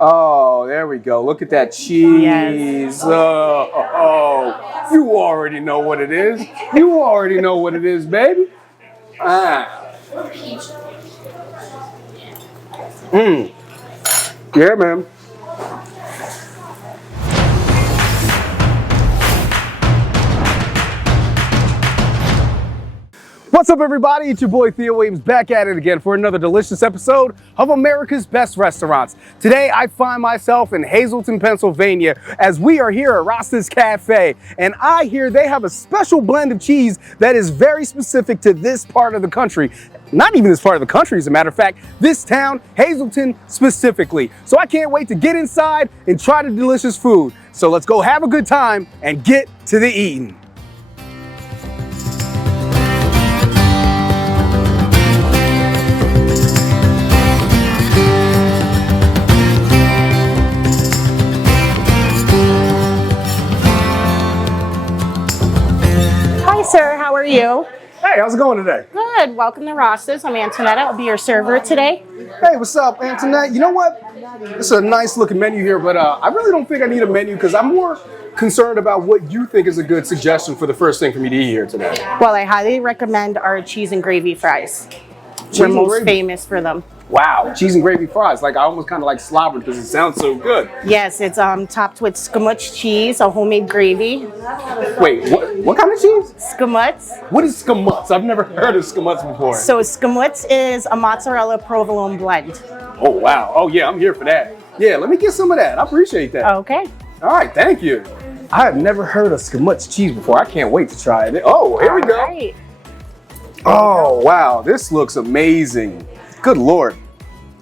Oh, there we go. Look at that cheese. Yes. Oh, you already know what it is. You already know what it is, baby. Ah. Yeah, man. What's up, everybody? It's your boy Theo Williams back at it again for another delicious episode of America's Best Restaurants. Today, I find myself in Hazleton, Pennsylvania, as we are here at Rostas Cafe, and I hear they have a special blend of cheese that is very specific to this part of the country. Not even this part of the country, as a matter of fact, this town, Hazleton specifically. So I can't wait to get inside and try the delicious food. So let's go have a good time and get to the eating. Hi, sir. How are you? Hey, how's it going today? Good. Welcome to Rostas. I'm Antonetta. I'll be your server today. Hey, what's up, Antoinette? You know what? It's a nice looking menu here, but I really don't think I need a menu because I'm more concerned about what you think is a good suggestion for the first thing for me to eat here today. Well, I highly recommend our cheese and gravy fries. We're and most gravy? famous for them. Wow, cheese and gravy fries. Like I almost kind of like slobbered because it sounds so good. Yes, it's topped with Scamutz cheese, a homemade gravy. Wait, what kind of cheese? Scamutz. What is Scamutz? I've never heard of Scamutz before. So Scamutz is a mozzarella provolone blend. Oh, wow. Oh, yeah, I'm here for that. Yeah, let me get some of that. I appreciate that. Okay. All right, thank you. I have never heard of Scamutz cheese before. I can't wait to try it. Oh, here we go. All right. Oh, wow. This looks amazing. Good Lord.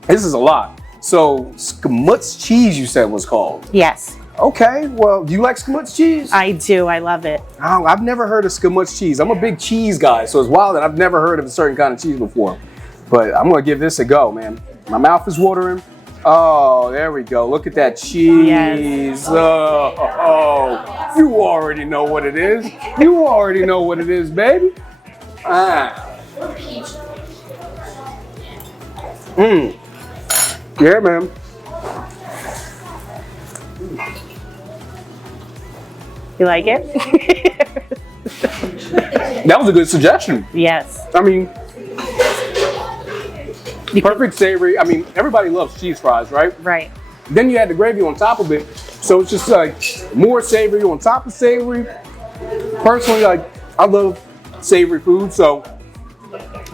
This is a lot. So, Scamutz cheese, you said was called? Yes, Okay. Well, do you like Scamutz cheese? I do. I love it. Oh, I've never heard of Scamutz cheese. I'm a big cheese guy, so it's wild that I've never heard of a certain kind of cheese before. But I'm going to give this a go, man. My mouth is watering. Oh, there we go. Look at that cheese. Yes. Oh, you already know what it is. You already know what it is, baby. Ah. Yeah, man. You like it? That was a good suggestion. Yes. I mean, perfect savory. I mean, everybody loves cheese fries, right? Right. Then you add the gravy on top of it. So it's just like more savory on top of savory. Personally, like I love savory food. So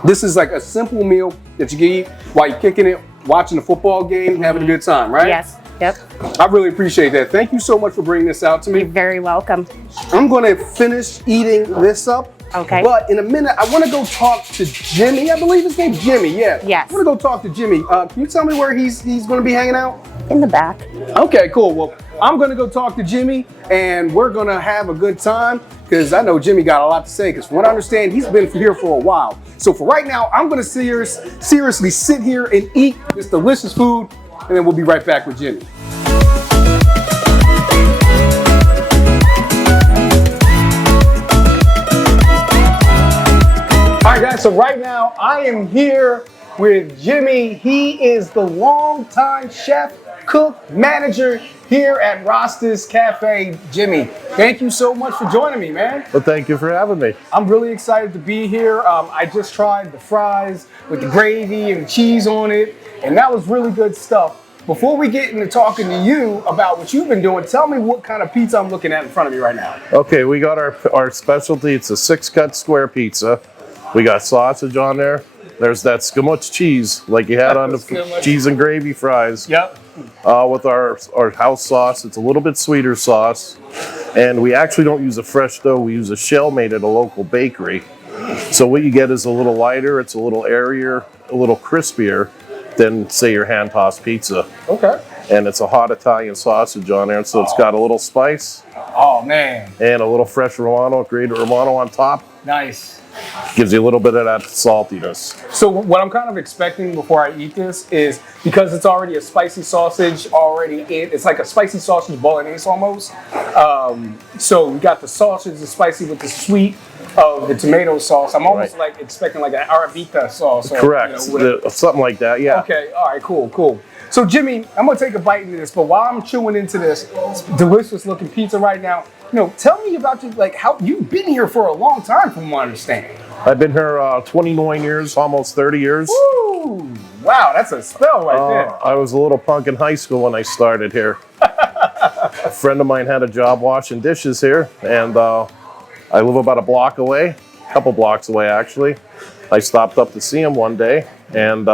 this is like a simple meal that you can eat while you're kicking it, watching a football game, having a good time, right? Yes. Yep. I really appreciate that. Thank you so much for bringing this out to me. You're very welcome. I'm going to finish eating this up. Okay. But in a minute, I want to go talk to Jimmy. I believe his name's Jimmy. Yeah. Yes. I want to go talk to Jimmy. Can you tell me where he's going to be hanging out? In the back. Okay, cool. Well, I'm going to go talk to Jimmy, and we're going to have a good time because I know Jimmy got a lot to say. Because from what I understand, he's been here for a while. So for right now, I'm going to seriously sit here and eat this delicious food, and then we'll be right back with Jimmy. All right, guys, so right now I am here with Jimmy. He is the longtime chef, cook, manager here at Rostas Cafe. Jimmy, thank you so much for joining me, man. Well, thank you for having me. I'm really excited to be here. I just tried the fries with the gravy and cheese on it, and that was really good stuff. Before we get into talking to you about what you've been doing, tell me what kind of pizza I'm looking at in front of me right now. Okay, we got our specialty. It's a 6-cut square pizza. We got sausage on there. There's that Scamutz cheese, like you had on the cheese and gravy fries. Yep. With our house sauce. It's a little bit sweeter sauce. And we actually don't use a fresh dough. We use a shell made at a local bakery. So what you get is a little lighter, it's a little airier, a little crispier than, say, your hand-tossed pizza. Okay. And it's a hot Italian sausage on there, so it's got a little spice. Oh, man. And a little fresh Romano, grated Romano on top. Nice. Gives you a little bit of that saltiness. So what I'm kind of expecting before I eat this is, because it's already a spicy sausage it's like a spicy sausage bolognese almost. So we got the sausage, the spicy with the sweet of the tomato sauce. I'm almost like expecting like an Arabita sauce. Or, Correct. You know, Something like that, yeah. Okay, all right, cool. So Jimmy, I'm gonna take a bite into this, but while I'm chewing into this delicious looking pizza right now, tell me about you, like how you've been here for a long time, from what I understand. I've been here 29 years, almost 30 years. Woo! Wow, that's a spell right there. I was a little punk in high school when I started here. A friend of mine had a job washing dishes here, and I live about a block away, a couple blocks away actually. I stopped up to see him one day, and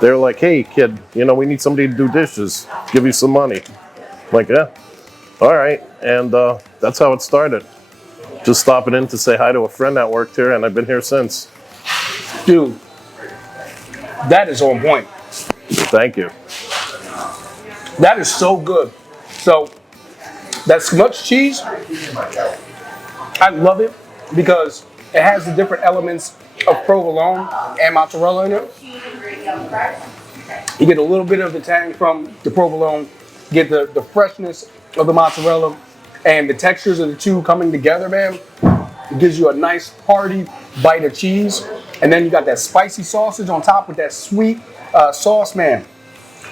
they're like, "Hey kid, we need somebody to do dishes. Give you some money." I'm like, "Yeah, all right." And that's how it started. Just stopping in to say hi to a friend that worked here, and I've been here since. Dude, that is on point. Thank you. That is so good. So that Scamutz cheese, I love it because it has the different elements of provolone and mozzarella in it. You get a little bit of the tang from the provolone, get the freshness of the mozzarella, and the textures of the two coming together, man. It gives you a nice hearty bite of cheese. And then you got that spicy sausage on top with that sweet sauce, man.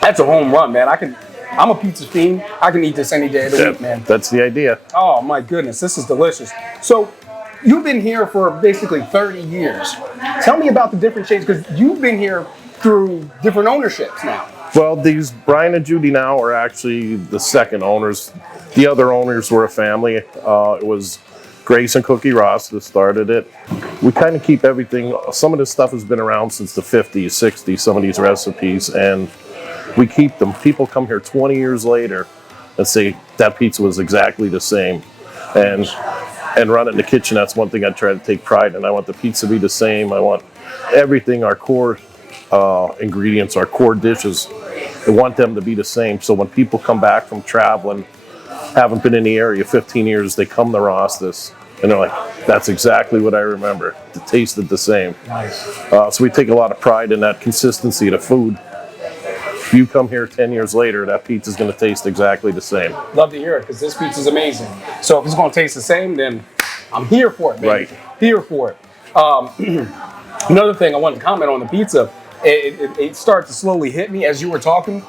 That's a home run, man. I'm a pizza fiend. I can eat this any day of the week, man. That's the idea. Oh my goodness, this is delicious. So you've been here for basically 30 years. Tell me about the different changes, because you've been here through different ownerships now. Well, these Brian and Judy now are actually the second owners. The other owners were a family. It was Grace and Cookie Ross that started it. We kind of keep everything. Some of this stuff has been around since the 50s, 60s, some of these recipes, and we keep them. People come here 20 years later and say that pizza was exactly the same. And run it in the kitchen, that's one thing I try to take pride in. I want the pizza to be the same. I want everything, our core ingredients, our core dishes, I want them to be the same. So when people come back from traveling, haven't been in the area 15 years, they come to Rostas and they're like, that's exactly what I remember. It tasted the same. Nice. So we take a lot of pride in that consistency of the food. If you come here 10 years later, that pizza's going to taste exactly the same. Love to hear it, because this pizza's amazing. So if it's going to taste the same, then I'm here for it, man. Right. Here for it. Another thing I wanted to comment on the pizza, it started to slowly hit me as you were talking,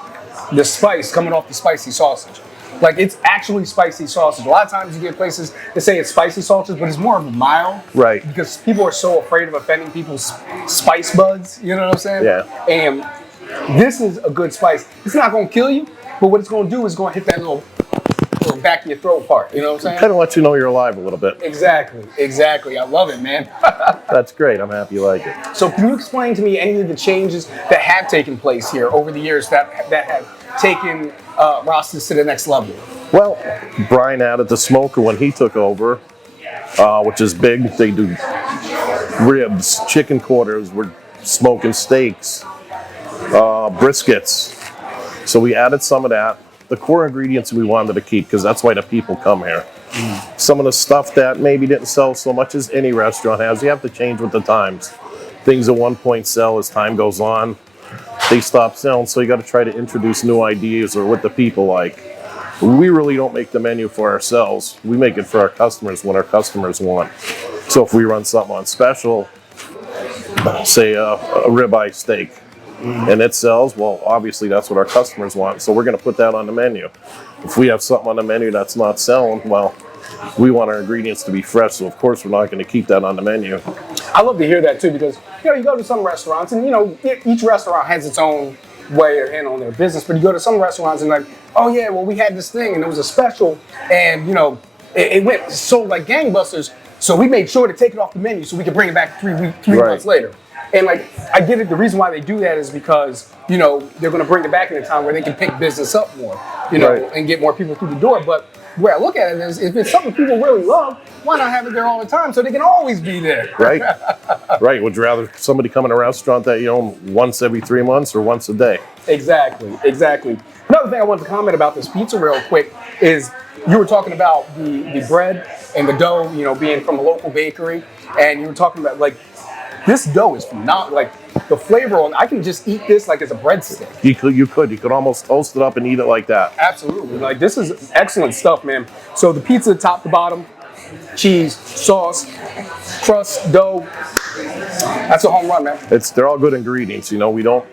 the spice coming off the spicy sausage. Like, it's actually spicy sausage. A lot of times you get places that say it's spicy sausage, but it's more of a mild. Right. Because people are so afraid of offending people's spice buds, you know what I'm saying? Yeah. And this is a good spice. It's not going to kill you, but what it's going to do is going to hit that little back of your throat part, you know what I'm saying? Kind of lets you know you're alive a little bit. Exactly. I love it, man. That's great. I'm happy you like it. So can you explain to me any of the changes that have taken place here over the years that have taken Rostas to the next level? Well, Brian added the smoker when he took over, which is big. They do ribs, chicken quarters, we're smoking steaks, briskets. So we added some of that. The core ingredients we wanted to keep, because that's why the people come here. Some of the stuff that maybe didn't sell so much as any restaurant has, you have to change with the times. Things at one point sell as time goes on. They stop selling, so you got to try to introduce new ideas or what the people like. We really don't make the menu for ourselves. We make it for our customers when our customers want. So if we run something on special, say a ribeye steak, and it sells, well, obviously that's what our customers want, so we're going to put that on the menu. If we have something on the menu that's not selling, well, we want our ingredients to be fresh, so of course we're not going to keep that on the menu. I love to hear that too, because you go to some restaurants and each restaurant has its own way of handling their business, but you go to some restaurants and like, oh yeah, well we had this thing and it was a special, and it went sold like gangbusters, so we made sure to take it off the menu so we could bring it back three months later. And like, I get it. The reason why they do that is because, they're going to bring it back in a time where they can pick business up more, Right. and get more people through the door. But where I look at it is, if it's something people really love, why not have it there all the time so they can always be there? Right. Right. Would you rather somebody come in a restaurant that you own once every 3 months or once a day? Exactly. Another thing I wanted to comment about this pizza real quick is you were talking about the bread and the dough, being from a local bakery, and you were talking about like, this dough is phenomenal. Like the flavor on, I can just eat this like as a breadstick. You could almost toast it up and eat it like that. Absolutely. Like, this is excellent stuff, man. So the pizza, top to bottom, cheese, sauce, crust, dough. That's a home run, man. They're all good ingredients. We don't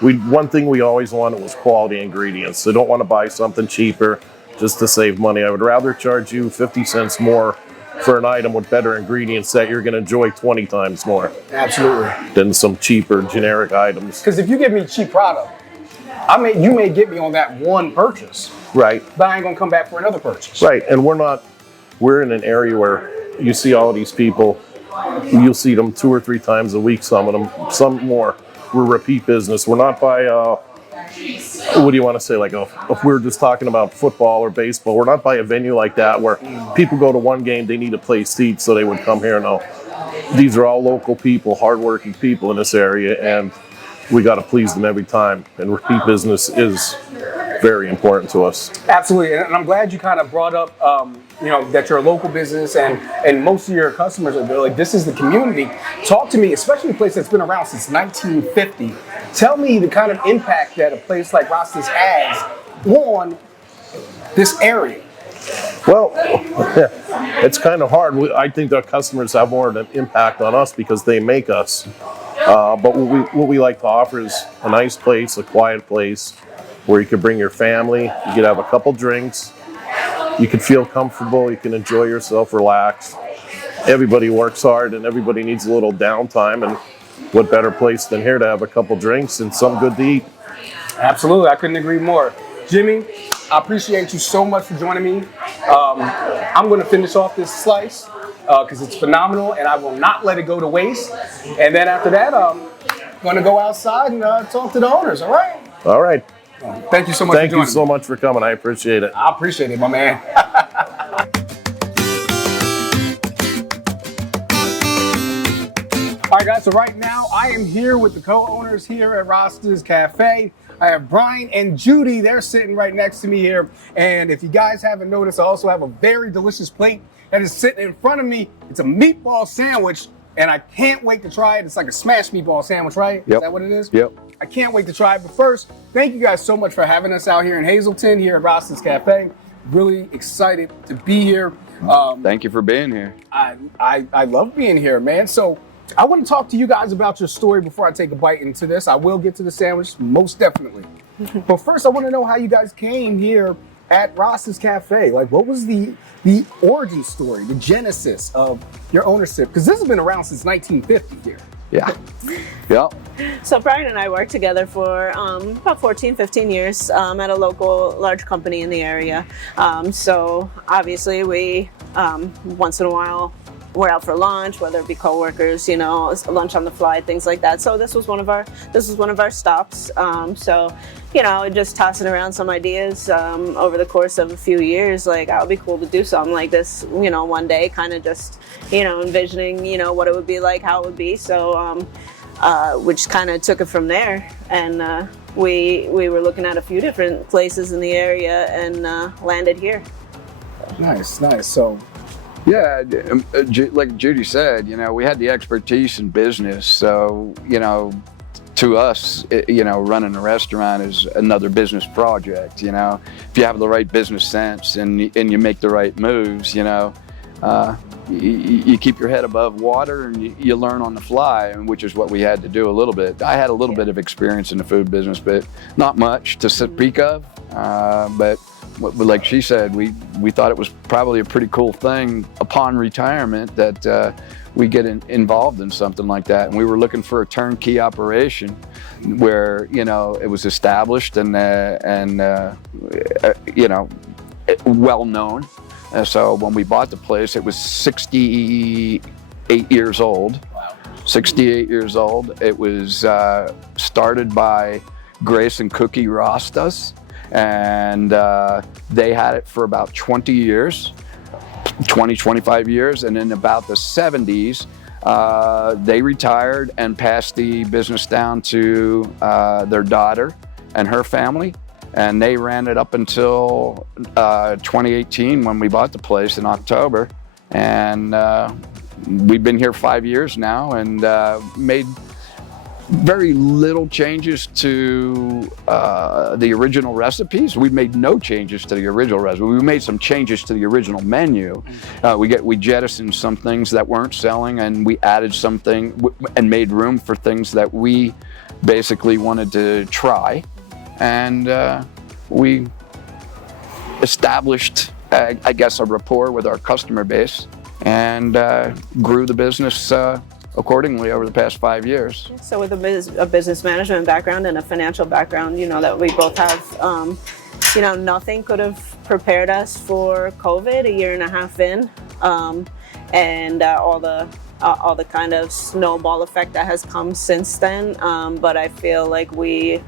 one thing we always wanted was quality ingredients. So don't want to buy something cheaper just to save money. I would rather charge you 50 cents more for an item with better ingredients that you're going to enjoy 20 times more. Absolutely. Than some cheaper generic items. Because if you give me cheap product, you may get me on that one purchase. Right. But I ain't gonna come back for another purchase. Right. And we're in an area where you see all these people, you'll see them 2 or 3 times a week, some of them, some more. We're repeat business. We're not by, what do you want to say? Like, if we were just talking about football or baseball, we're not by a venue like that where people go to one game, they need a place seats, so they would come here. No. These are all local people, hardworking people in this area, and we got to please them every time. And repeat business is very important to us. Absolutely, and I'm glad you kind of brought up, that you're a local business and most of your customers are like, this is the community. Talk to me, especially a place that's been around since 1950. Tell me the kind of impact that a place like Rostas has on this area. Well, it's kind of hard. I think our customers have more of an impact on us because they make us. But what we like to offer is a nice place, a quiet place where you could bring your family, you could have a couple drinks, you could feel comfortable, you can enjoy yourself, relax. Everybody works hard and everybody needs a little downtime, and what better place than here to have a couple drinks and some good to eat. Absolutely, I couldn't agree more. Jimmy, I appreciate you so much for joining me. I'm going to finish off this slice because it's phenomenal and I will not let it go to waste. And then after that, I'm going to go outside and talk to the owners, all right? All right. Thank you so much for joining me. Thank you so much for coming. I appreciate it. I appreciate it, my man. All right, guys, so right now I am here with the co-owners here at Rostas Cafe. I have Brian and Judy. They're sitting right next to me here. And if you guys haven't noticed, I also have a very delicious plate that is sitting in front of me. It's a meatball sandwich, and I can't wait to try it. It's like a smashed meatball sandwich, right? Yep. Is that what it is? Yep. I can't wait to try it. But first, thank you guys so much for having us out here in Hazleton, here at Rostas Cafe. Really excited to be here. Thank you for being here. I love being here, man. So I want to talk to you guys about your story before I take a bite into this. I will get to the sandwich, most definitely. But first, I want to know how you guys came here at Rostas Cafe. Like, what was the origin story, the genesis of your ownership? Because this has been around since 1950 here. Yeah. Yep. So Brian and I worked together for about 14, 15 years at a local large company in the area. So obviously we, once in a while, we're out for lunch, whether it be coworkers, lunch on the fly, things like that. So this was one of our stops. So, just tossing around some ideas over the course of a few years, like, it would be cool to do something like this, one day, kind of just, envisioning, what it would be like, how it would be. So, we just kind of took it from there. And we were looking at a few different places in the area and landed here. Nice. So, Yeah, like Judy said, we had the expertise in business. So, to us, running a restaurant is another business project. If you have the right business sense and you make the right moves, you keep your head above water and you learn on the fly, and which is what we had to do a little bit. I had a little bit of experience in the food business, but not much to speak of. But like she said, we thought it was probably a pretty cool thing upon retirement that we get involved in something like that. And we were looking for a turnkey operation where, it was established and well known. So when we bought the place, it was 68 years old. wow. 68 years old. It was started by Grace and Cookie Rostas, and they had it for about 20 years, 25 years, and in about the 70s, they retired and passed the business down to their daughter and her family. And they ran it up until 2018 when we bought the place in October. And we've been here 5 years now and made very little changes to the original recipes. We made no changes to the original recipe. We made some changes to the original menu. We jettisoned some things that weren't selling, and we added something and made room for things that we basically wanted to try, and we established, I guess, a rapport with our customer base, and grew the business accordingly over the past 5 years. So with a business management background and a financial background, that we both have, nothing could have prepared us for COVID a year and a half in, and all the kind of snowball effect that has come since then. But I feel like we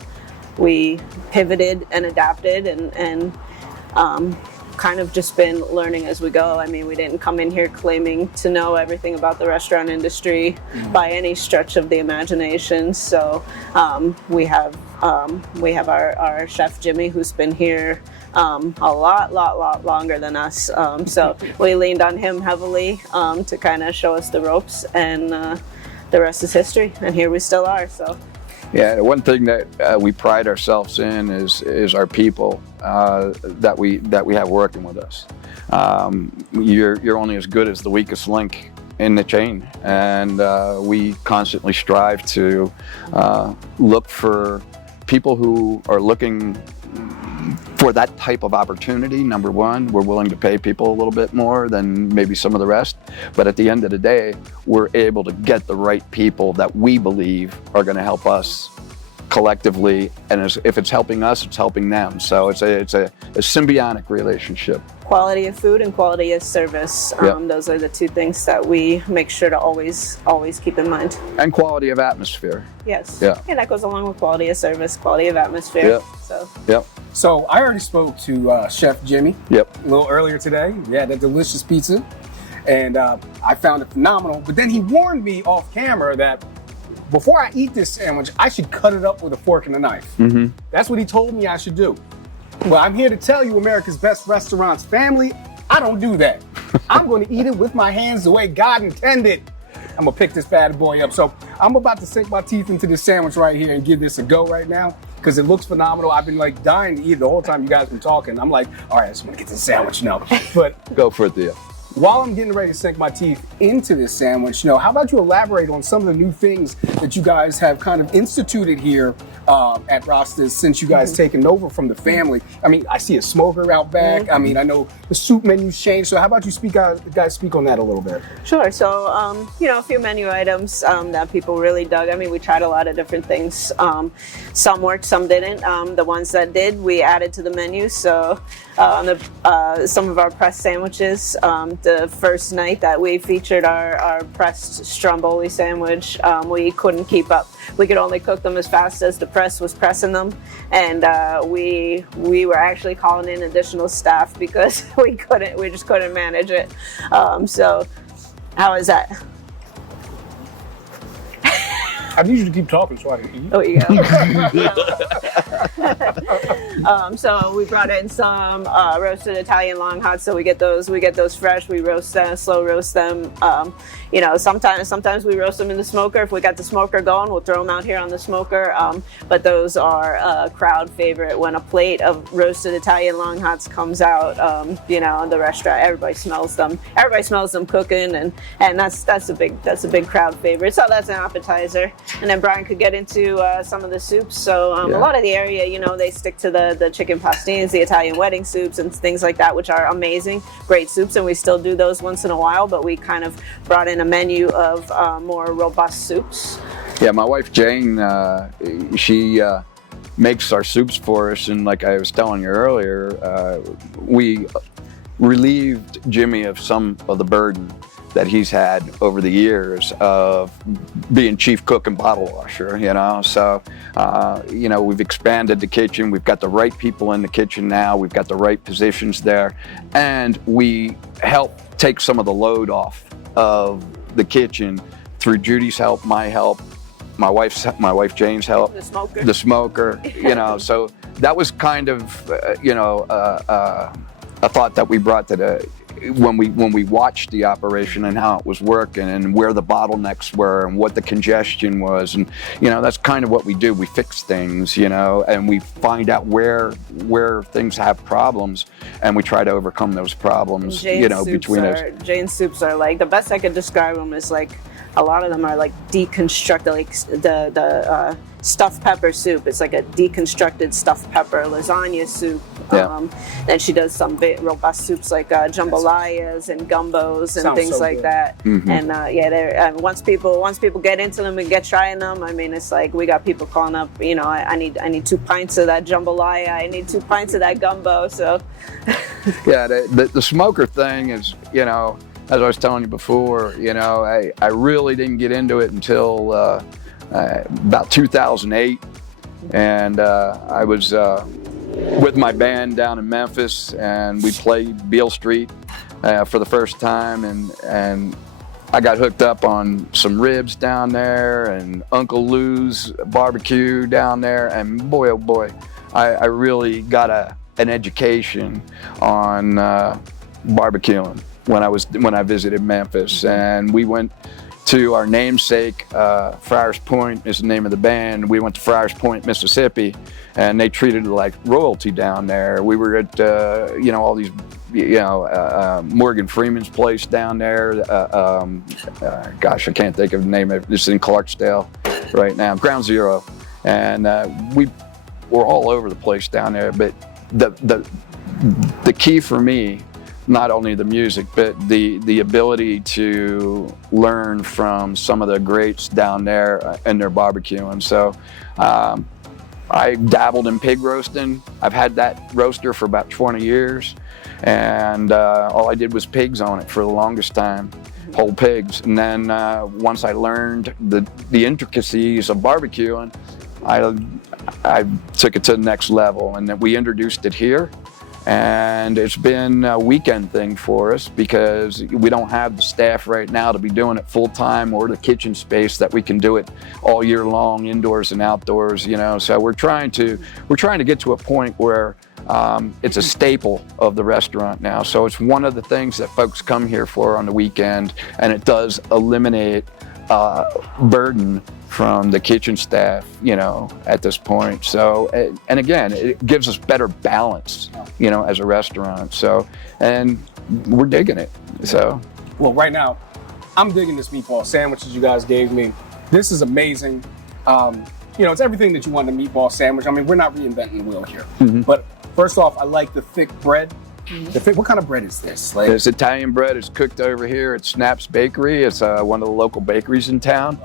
pivoted and adapted and kind of just been learning as we go. I mean, we didn't come in here claiming to know everything about the restaurant industry by any stretch of the imagination. So we have our chef Jimmy, who's been here a lot longer than us. So we leaned on him heavily to kind of show us the ropes, and the rest is history. And here we still are. So. Yeah, one thing that we pride ourselves in is our people that we have working with us. You're only as good as the weakest link in the chain, and we constantly strive to look for people who are looking for that type of opportunity. Number one, we're willing to pay people a little bit more than maybe some of the rest, but at the end of the day, we're able to get the right people that we believe are going to help us collectively, and if it's helping us, it's helping them. So it's a symbiotic relationship. Quality of food and quality of service. Those are the two things that we make sure to always keep in mind. And quality of atmosphere. Yes. Yeah. And that goes along with quality of service, quality of atmosphere. Yep. So. Yep. So I already spoke to Chef Jimmy Yep. a little earlier today. We had that delicious pizza, and I found it phenomenal. But then he warned me off camera that before I eat this sandwich, I should cut it up with a fork and a knife. Mm-hmm. That's what he told me I should do. Well, I'm here to tell you, America's Best Restaurants family, I don't do that. I'm going to eat it with my hands the way God intended. I'm going to pick this bad boy up. So I'm about to sink my teeth into this sandwich right here and give this a go right now, because it looks phenomenal. I've been like dying to eat the whole time you guys have been talking. I'm like, all right, I just want to get this sandwich now. But Go for it, Theo. while I'm getting ready to sink my teeth into this sandwich, how about you elaborate on some of the new things that you guys have kind of instituted here at Rostas since you guys taken over from the family? I mean, I see a smoker out back. I mean, I know the soup menu's changed. So how about you guys speak on that a little bit? Sure. So, a few menu items that people really dug. I mean, we tried a lot of different things. Some worked, some didn't. The ones that did, we added to the menu. So some of our pressed sandwiches, the first night that we featured our pressed stromboli sandwich, we couldn't keep up. We could only cook them as fast as the press was pressing them, and we were actually calling in additional staff because we just couldn't manage it. So how is that? I need you to keep talking so I can eat. Oh, you go. So we brought in some roasted Italian long hots. So we get those fresh. We roast them, slow roast them. Sometimes we roast them in the smoker. If we got the smoker going, we'll throw them out here on the smoker. But those are a crowd favorite. When a plate of roasted Italian long hots comes out, in the restaurant, everybody smells them. Everybody smells them cooking, and that's a big crowd favorite. So that's an appetizer. And then Brian could get into some of the soups. So a lot of the area, they stick to the chicken pastines, the Italian wedding soups, and things like that, which are amazing, great soups. And we still do those once in a while, but we kind of brought in a menu of more robust soups. Yeah, my wife Jane, she makes our soups for us, and like I was telling you earlier, we relieved Jimmy of some of the burden that he's had over the years of being chief cook and bottle washer, So, we've expanded the kitchen. We've got the right people in the kitchen now. We've got the right positions there. And we help take some of the load off of the kitchen through Judy's help, my help, my wife Jane's help, the smoker, So that was kind of, a thought that we brought to when we watched the operation and how it was working and where the bottlenecks were and what the congestion was, and that's kind of what we do. We fix things, and we find out where things have problems, and we try to overcome those problems. Between us. Jane's soups are like, the best I could describe them is like, a lot of them are like deconstructed, like the stuffed pepper soup. It's like a deconstructed stuffed pepper lasagna soup. Yeah. Then she does some robust soups like jambalayas and gumbos and Sounds things so like good. that. Mm-hmm. And once people get into them and get trying them, I mean, it's like we got people calling up. I need 2 pints of that jambalaya. I need 2 pints of that gumbo. So Yeah, the smoker thing is, as I was telling you before, I really didn't get into it until about 2008. And I was with my band down in Memphis, and we played Beale Street for the first time. And I got hooked up on some ribs down there and Uncle Lou's barbecue down there. And boy, oh boy, I really got an education on barbecuing when I visited Memphis. And we went to our namesake, Friars Point is the name of the band. We went to Friars Point, Mississippi, and they treated it like royalty down there. We were at all these Morgan Freeman's place down there. Gosh, I can't think of the name of it. It's in Clarksdale right now, Ground Zero. And we were all over the place down there. But the key for me, not only the music, but the ability to learn from some of the greats down there and their barbecuing. So I dabbled in pig roasting. I've had that roaster for about 20 years. And all I did was pigs on it for the longest time, whole pigs. And then once I learned the intricacies of barbecuing, I took it to the next level, and then we introduced it here. And it's been a weekend thing for us because we don't have the staff right now to be doing it full time, or the kitchen space that we can do it all year long, indoors and outdoors. So we're trying to get to a point where it's a staple of the restaurant now. So it's one of the things that folks come here for on the weekend, and it does eliminate burden from the kitchen staff, at this point. So, and again, it gives us better balance, as a restaurant. So, and we're digging it. So, Well, right now, I'm digging this meatball sandwiches you guys gave me. This is amazing. It's everything that you want in a meatball sandwich. I mean, we're not reinventing the wheel here. Mm-hmm. But first off, I like the thick bread. What kind of bread is this? It's Italian bread. It's cooked over here at Snap's Bakery. It's one of the local bakeries in town.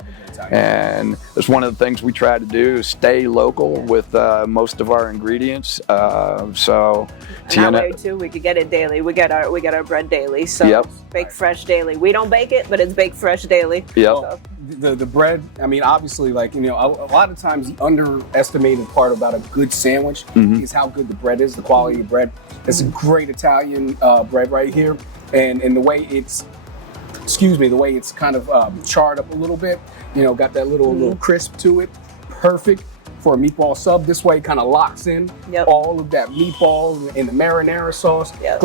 And it's one of the things we try to do is stay local with most of our ingredients. And that way too, we could get it daily. We get our bread daily, so Yep. Bake fresh daily. We don't bake it, but it's baked fresh daily. Yep. So. The bread, I mean, obviously, a lot of times the underestimated part about a good sandwich is how good the bread is, the quality of bread. It's a great Italian bread right here, and the way it's kind of charred up a little bit, got that little crisp to it. Perfect for a meatball sub. This way it kind of locks in all of that meatball and the marinara sauce. Yep.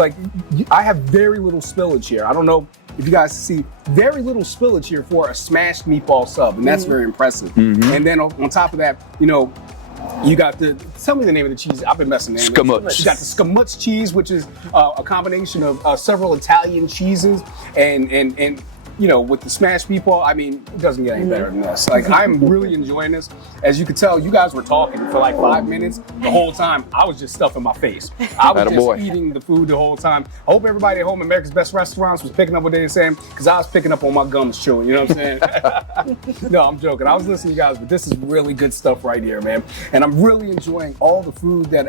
I have very little spillage here. I don't know if you guys see, very little spillage here for a smashed meatball sub, and that's very impressive. And then on top of that, you got tell me the name of the cheese. I've been messing names. Scamutz. You got the Scamutz cheese, which is a combination of several Italian cheeses, and with the smashed meatball, I mean, it doesn't get any better than this. I'm really enjoying this. As you could tell, you guys were talking for 5 minutes. The whole time, I was just stuffing my face. I was just eating the food the whole time. I hope everybody at home, America's Best Restaurants, was picking up what they were saying, because I was picking up on my gums chewing, you know what I'm saying? No, I'm joking. I was listening to you guys, but this is really good stuff right here, man. And I'm really enjoying all the food that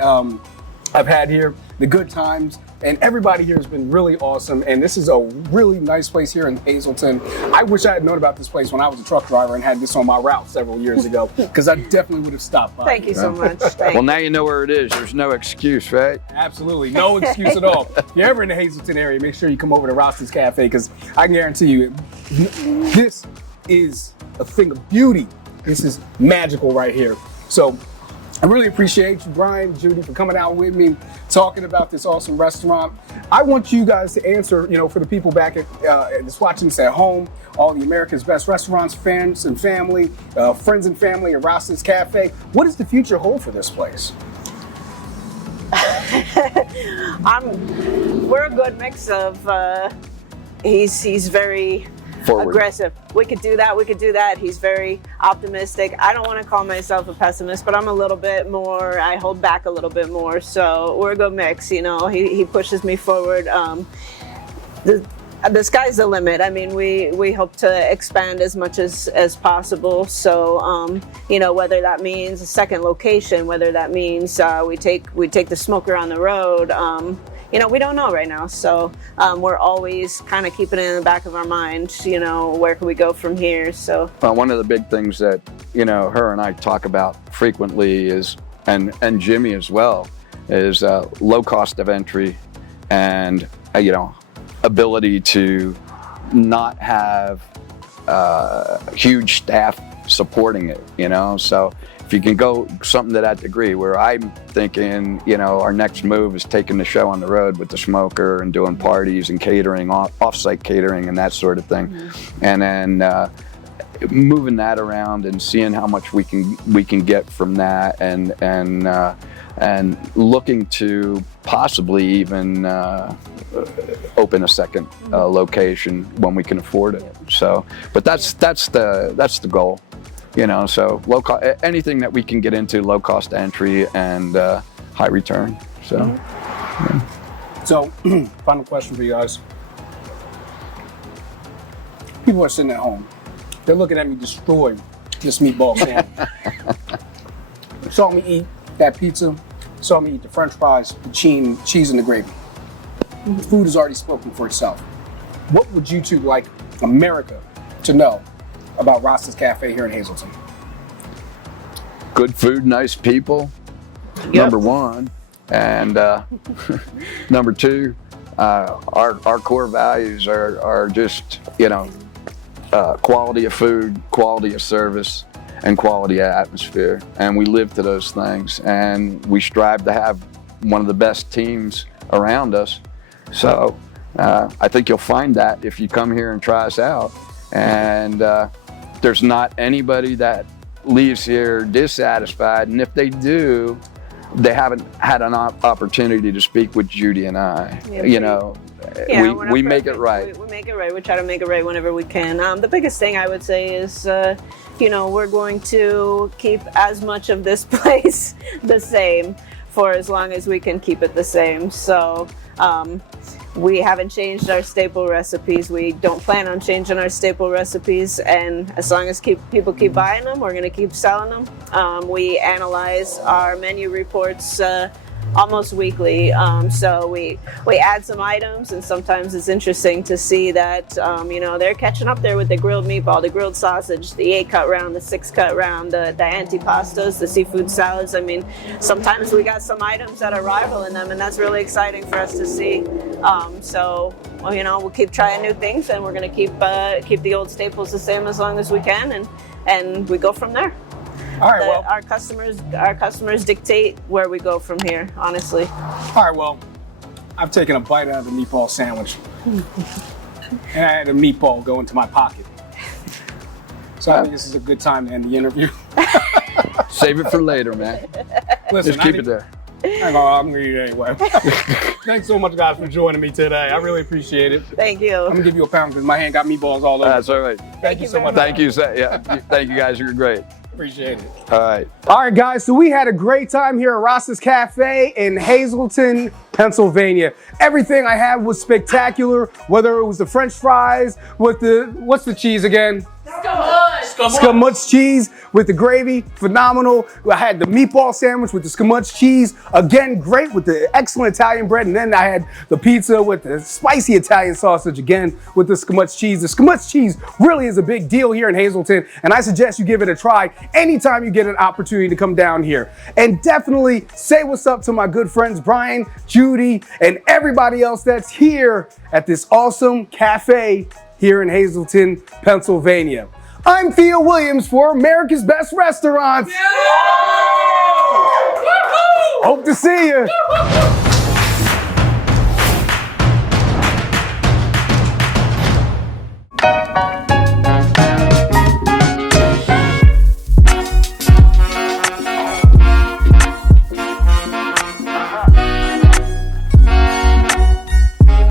I've had here, the good times, and everybody here has been really awesome. And this is a really nice place here in Hazleton. I wish I had known about this place when I was a truck driver and had this on my route several years ago, because I definitely would have stopped by. Thank you so much. Well, now you know where it is. There's no excuse, right? Absolutely, no excuse at all. If you're ever in the Hazleton area, make sure you come over to Rostas Cafe, because I can guarantee you, this is a thing of beauty. This is magical right here. So I really appreciate you, Brian, Judy, for coming out with me, talking about this awesome restaurant. I want you guys to answer, for the people back that's watching this at home, all the America's Best Restaurants fans and family, friends and family at Rostas Cafe. What does the future hold for this place? We're a good mix of. He's very forward. aggressive. We could do that. We could do that. He's very optimistic. I don't want to call myself a pessimist, but I'm a little bit more. I hold back a little bit more. So we're a good mix. You know, he pushes me forward. The sky's the limit. I mean, we hope to expand as much as possible. So, you know, whether that means a second location, whether that means we take the smoker on the road. You know, we don't know right now. So we're always kind of keeping it in the back of our mind. You know, where can we go from here? So one of the big things that, you know, her and I talk about frequently is, and Jimmy as well, is low cost of entry and you know, ability to not have huge staff supporting it, you know. So if you can go something to that degree, where I'm thinking, you know, our next move is taking the show on the road with the smoker and doing parties and catering, off-site catering and that sort of thing. Mm-hmm. And then moving that around and seeing how much we can get from that, and looking to possibly even open a second location when we can afford it. So, but that's the goal, you know. So anything that we can get into, low cost entry and high return. So, yeah. So, final question for you guys. People are sitting at home. They're looking at me destroy this meatball sandwich. Saw me eat that pizza. Saw me eat the French fries, the cheese, and the gravy. The food has already spoken for itself. What would you two like America to know about Rostas Cafe here in Hazleton? Good food, nice people, Yep. number one. And number two, our core values are just, you know, quality of food, quality of service, and quality of atmosphere. And we live to those things. And we strive to have one of the best teams around us. So I think you'll find that if you come here and try us out. And there's not anybody that leaves here dissatisfied. And if they do, they haven't had an opportunity to speak with Judy and I. Yeah, you know, yeah, we make it right. We make it right. We try to make it right whenever we can. The biggest thing I would say is, you know, we're going to keep as much of this place the same for as long as we can keep it the same. So we haven't changed our staple recipes. We don't plan on changing our staple recipes. And as long as people keep buying them, we're going to keep selling them. We analyze our menu reports almost weekly. So we add some items, and sometimes it's interesting to see that, you know, they're catching up there with the grilled meatball, the grilled sausage, the 8-cut round, the 6-cut round, the antipastas, the seafood salads. I mean, sometimes we got some items that are rivaling them, and that's really exciting for us to see. So, well, you know, we'll keep trying new things, and we're going to keep the old staples the same as long as we can, and we go from there. All right, well. Our customers dictate where we go from here, honestly. All right, well, I've taken a bite out of the meatball sandwich, and I had a meatball go into my pocket. So I think this is a good time to end the interview. Save it for later, man. Listen, Just keep it there. I'm going to eat it anyway. Thanks so much, guys, for joining me today. I really appreciate it. Thank you. I'm going to give you a pound because my hand got meatballs all over. That's all right. Thank you so much. Thank you. Yeah. Thank you, guys. You're great. Appreciate it. All right. All right, guys, so we had a great time here at Rostas Cafe in Hazleton, Pennsylvania. Everything I had was spectacular, whether it was the French fries with what's the cheese again? Scamutz cheese with the gravy, phenomenal. I had the meatball sandwich with the Scamutz cheese, again, great with the excellent Italian bread. And then I had the pizza with the spicy Italian sausage, again, with the Scamutz cheese. The Scamutz cheese really is a big deal here in Hazleton, and I suggest you give it a try anytime you get an opportunity to come down here. And definitely say what's up to my good friends, Brian, Judy, and everybody else that's here at this awesome cafe here in Hazleton, Pennsylvania. I'm Theo Williams for America's Best Restaurants. Yeah! Hope to see you.